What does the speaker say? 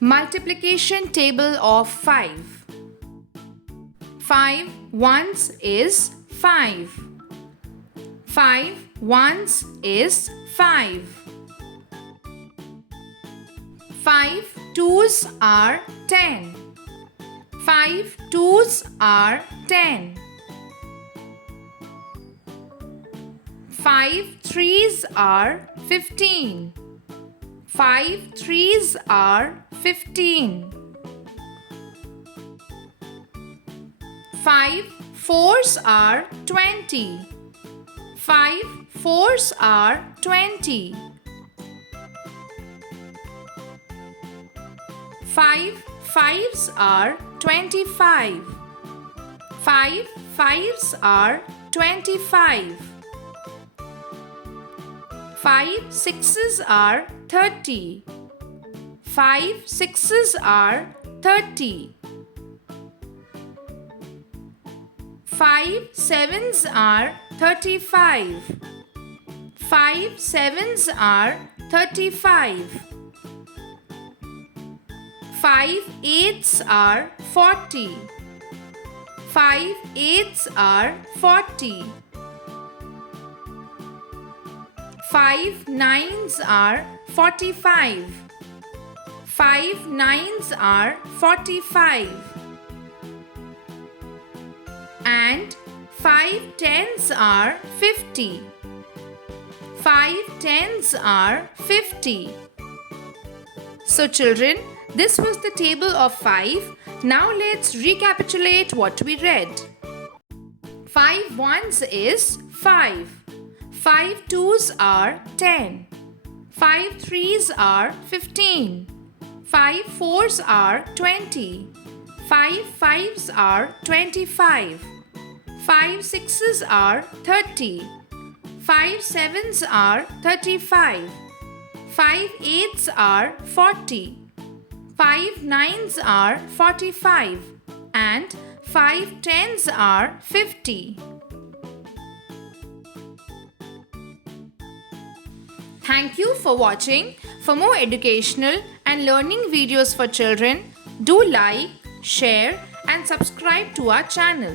Multiplication table of 5. 5 ones is 5. 5 ones is 5. 5 twos are 10. 5 twos are 10. 5 threes are 15. 5 threes are 15. 5 fours are 20. 5 fours are 20. 5 fives are 25. 5 fives are 25. 5 sixes are 30. 5 sixes are 30. 5 sevens are 35. 5 sevens are 35. 5 eights are 40. 5 eights are 40. 5 nines are 45. 5 nines are 45. And 5 tens are 50. 5 tens are 50. So children, this was the table of 5. Now let's recapitulate what we read. 5 ones is 5. 5 twos are 10. 5 threes are 15. 5 fours are 20. 5 fives are 25. 5 sixes are 30. 5 sevens are 35. 5 eights are 40. 5 nines are 45. And 5 tens are 50. Thank you for watching. For more educational and learning videos for children, do like, share and subscribe to our channel.